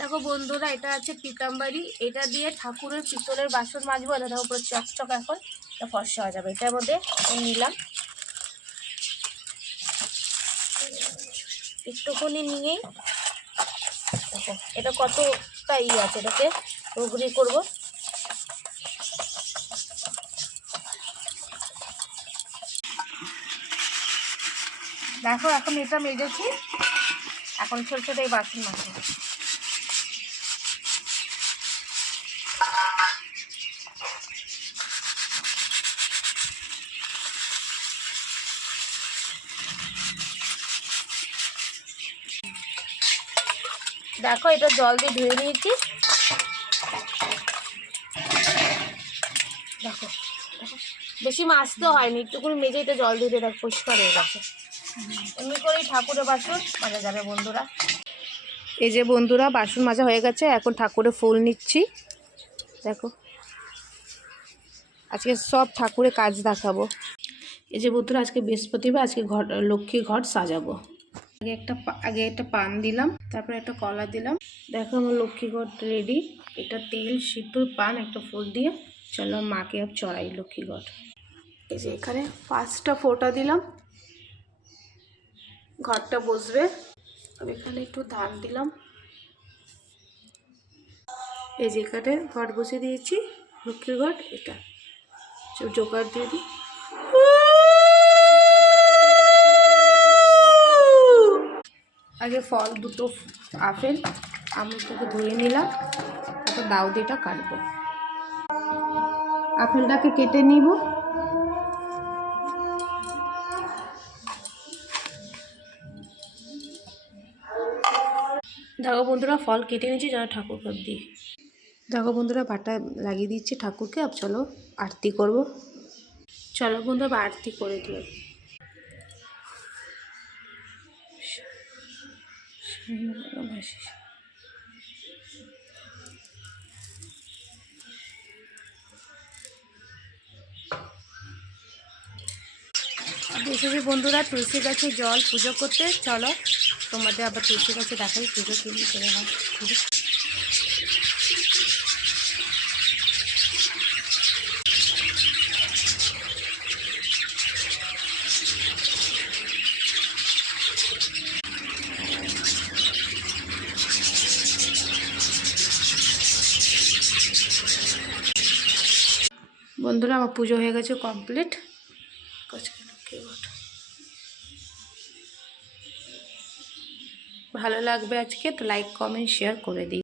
দেখো বন্ধুরা, এটা আছে পিতাম্বরী। এটা দিয়ে ঠাকুরের পিতলের বাসন মাজবো। এটা দেখো পুরো চকচক, এখন এটা ফর্সা হয়ে যাবে। এটার মধ্যে নিলাম একটুখানি নিয়েই দেখো এটা কতটা আছে, এটাকে গুঁড়ি করবো। দেখো এখন এটা মেজেছি, এখন ছোট ছোট এই বাসন মাজবো। দেখো এটা জল দিয়ে ধুয়ে নিয়েছি। দেখো বেশি মাজতে হয়নি, একটুকুনি মেজে এটা জল দিয়ে দেখো পরিষ্কার হয়ে গেছে। এমনি করেই ঠাকুরের বাসন মাজা যাবে বন্ধুরা। এই যে বন্ধুরা, বাসন মাজা হয়ে গেছে, এখন ঠাকুরের ফুল নিচ্ছি। দেখো আজকে সব ঠাকুরের কাজ দেখাবো। এই যে বন্ধুরা, আজকে বৃহস্পতিবার, আজকে লক্ষ্মী ঘট সাজাবো। আগে একটা পান দিলাম, তারপরে একটা কলা দিলাম। দেখো আমার লক্ষ্মী ঘট রেডি। এটা তেল, সিঁদুর, পান, একটা ফুল দিয়ে চলো মাকে अब চড়াই লক্ষ্মী ঘট। এই যে এখানে 5টা ফোঁটা দিলাম, ঘরটা বসবে। अब এখানে একটু ধান দিলাম। এই যে এখানে ঘট বসে দিয়েছি, লক্ষ্মীর ঘট। এটা জোগাড় দিয়ে দিই। আগে ফল দুটো, আপেল আমুলটাকে ধুয়ে নিলাম, তারপর দাউদিটা কাটবো। আপেলটাকে কেটে নিব। দেখো বন্ধুরা, ফল কেটে নিয়েছি, যারা ঠাকুরকে দিই। দেখো বন্ধুরা, বাটা লাগিয়ে দিচ্ছি ঠাকুরকে। अब চলো আরতি করব। চলো বন্ধুরা, আরতি করে দিও। এসেছি বন্ধুরা তুলসী গাছে জল পুজো করতে। চলো তোমাদের আবার তুলসী গাছে দেখাই পুজো কেমনি করে হয়। বন্ধুরা আমার পুজো হয়ে গেছে কমপ্লিট। ভালো লাগবে আজকে তো লাইক কমেন্ট শেয়ার করে দিই।